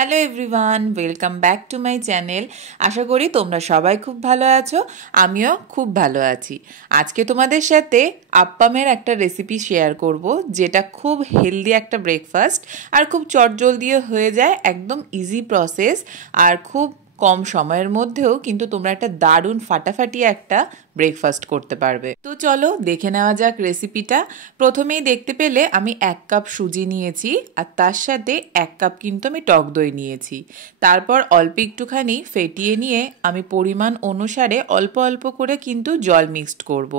Hello everyone, welcome back to my channel. আশা করি তোমরা সবাই খুব ভালো আছো, আমিও খুব ভালো আছি। আজকে তোমাদের সাথে আপ্পামের একটা রেসিপি শেয়ার করব, যেটা খুব হেলদি একটা ব্রেকফাস্ট আর খুব চটজলদিও হয়ে যায়, একদম ইজি প্রসেস আর খুব কম সময়ের মধ্যেও কিন্তু তোমরা একটা দারুণ ফাটাফাটি একটা ব্রেকফাস্ট করতে পারবে। তো চলো দেখে নেওয়া যাক রেসিপিটা। প্রথমেই দেখতে পেলে আমি 1 কাপ সুজি নিয়েছি আর তার সাথে 1 কাপ কিন্তু আমি টক দই নিয়েছি। তারপর অল্প একটুখানি ফেটিয়ে নিয়ে আমি পরিমাণ অনুসারে অল্প অল্প করে কিন্তু জল মিক্সড করব।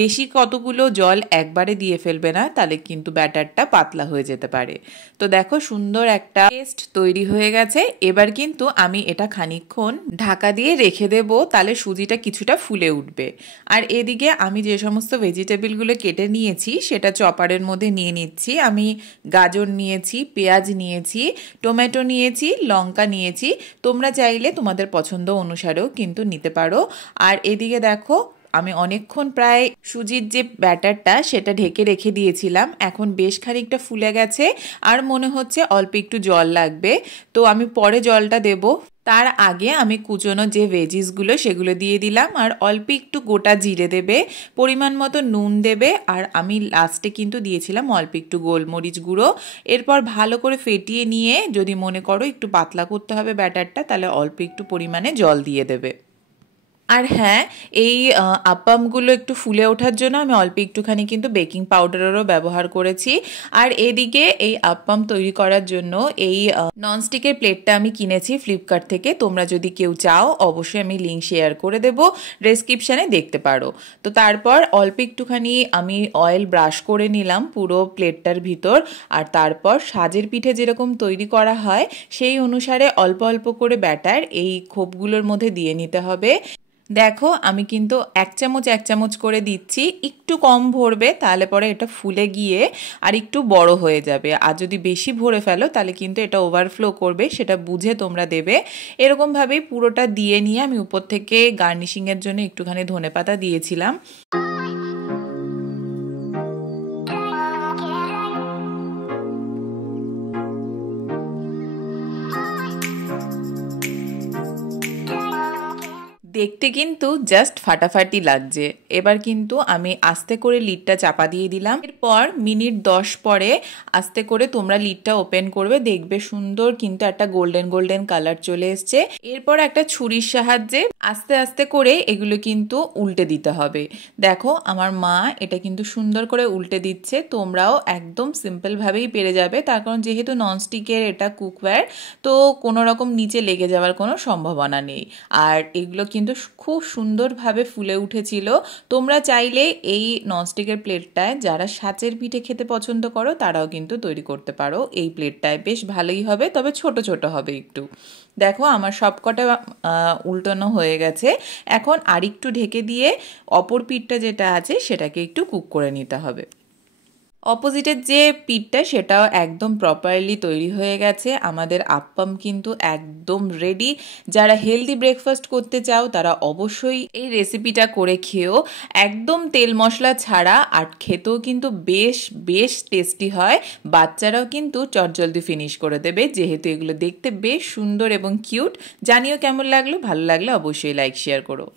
বেশি কতগুলো জল একবারে দিয়ে ফেলবে না, তাহলে কিন্তু ব্যাটারটা পাতলা হয়ে যেতে পারে। তো দেখো সুন্দর একটা পেস্ট তৈরি হয়ে গেছে। এবার কিন্তু আমি এটা খানিকক্ষণ ঢাকা দিয়ে রেখে দেবো, তাহলে সুজিটা কিছুটা ফুলে উঠবে। আর এদিকে আমি যে সমস্ত ভেজিটেবলগুলো কেটে নিয়েছি সেটা চপারের মধ্যে নিয়ে নিচ্ছি। আমি গাজর নিয়েছি, পেঁয়াজ নিয়েছি, টমেটো নিয়েছি, লঙ্কা নিয়েছি। তোমরা চাইলে তোমাদের পছন্দ অনুসারেও কিন্তু নিতে পারো। আর এদিকে দেখো আমি অনেকক্ষণ প্রায় সুজির যে ব্যাটারটা সেটা ঢেকে রেখে দিয়েছিলাম, এখন বেশ খানিকটা ফুলে গেছে আর মনে হচ্ছে অল্প একটু জল লাগবে। তো আমি পরে জলটা দেব। তার আগে আমি কুচনো যে ভেজিসগুলো সেগুলো দিয়ে দিলাম আর অল্প একটু গোটা জিরে দেবে, পরিমাণ মতো নুন দেবে, আর আমি লাস্টে কিন্তু দিয়েছিলাম অল্প একটু গোলমরিচ গুঁড়ো। এরপর ভালো করে ফেটিয়ে নিয়ে যদি মনে করো একটু পাতলা করতে হবে ব্যাটারটা, তাহলে অল্প একটু পরিমাণে জল দিয়ে দেবে। আর হ্যাঁ, এই আপ্পামগুলো একটু ফুলে ওঠার জন্য আমি অল্প একটুখানি কিন্তু বেকিং পাউডারেরও ব্যবহার করেছি। আর এদিকে এই আপ্পাম তৈরি করার জন্য এই ননস্টিকের প্লেটটা আমি কিনেছি ফ্লিপকার্ট থেকে। তোমরা যদি কেউ চাও অবশ্যই আমি লিঙ্ক শেয়ার করে দেবো, ডেসক্রিপশানে দেখতে পারো। তো তারপর অল্প একটুখানি আমি অয়েল ব্রাশ করে নিলাম পুরো প্লেটটার ভিতর। আর তারপর সাজের পিঠে যেরকম তৈরি করা হয় সেই অনুসারে অল্প অল্প করে ব্যাটার এই খোপগুলোর মধ্যে দিয়ে নিতে হবে। দেখো আমি কিন্তু 1 চামচ 1 চামচ করে দিচ্ছি, একটু কম ভরবে, তাহলে পরে এটা ফুলে গিয়ে আর একটু বড় হয়ে যাবে। আর যদি বেশি ভরে ফেলো তাহলে কিন্তু এটা ওভারফ্লো করবে, সেটা বুঝে তোমরা দেবে। এরকমভাবেই পুরোটা দিয়ে নিয়ে আমি উপর থেকে গার্নিশিংয়ের জন্য একটুখানি ধনেপাতা দিয়েছিলাম। দেখতে কিন্তু জাস্ট ফাটাফাটি লাগছে। এবার কিন্তু আমি আস্তে করে লিডটা চাপা দিয়ে দিলাম। এরপর মিনিট 10 পরে আস্তে করে তোমরা লিডটা ওপেন করবে, দেখবে সুন্দর কিন্তু একটা গোল্ডেন গোল্ডেন কালার চলে এসছে। এরপর একটা ছুরির সাহায্যে আস্তে আস্তে করে এগুলো কিন্তু উল্টে দিতে হবে। দেখো আমার মা এটা কিন্তু সুন্দর করে উল্টে দিচ্ছে। তোমরাও একদম সিম্পলভাবেই পেরে যাবে, তার কারণ যেহেতু ননস্টিকের এটা কুকওয়্যার, তো কোনো রকম নিচে লেগে যাওয়ার কোনো সম্ভাবনা নেই। আর এগুলো কিন্তু খুব সুন্দরভাবে ফুলে উঠেছিল। তোমরা চাইলে এই ননস্টিকের প্লেটটায় যারা সাঁচের পিঠে খেতে পছন্দ করো তারাও কিন্তু তৈরি করতে পারো। এই প্লেটটায় বেশ ভালোই হবে, তবে ছোট ছোট হবে একটু। দেখো আমার সবকটা উল্টানো হয়ে গেছে। এখন আরেকটু ঢেকে দিয়ে অপর পিঠটা যেটা আছে সেটাকে একটু কুক করে নিতে হবে। অপোজিটের যে পিঠটা সেটাও একদম প্রপারলি তৈরি হয়ে গেছে। আমাদের আপ্পাম কিন্তু একদম রেডি। যারা হেলদি ব্রেকফাস্ট করতে চাও তারা অবশ্যই এই রেসিপিটা করে খেও, একদম তেল মশলা ছাড়া। আর খেতেও কিন্তু বেশ বেশ টেস্টি হয়। বাচ্চারাও কিন্তু চটজলদি ফিনিশ করে দেবে, যেহেতু এগুলো দেখতে বেশ সুন্দর এবং কিউট। জানিও কেমন লাগলো, ভালো লাগলে অবশ্যই লাইক শেয়ার করো।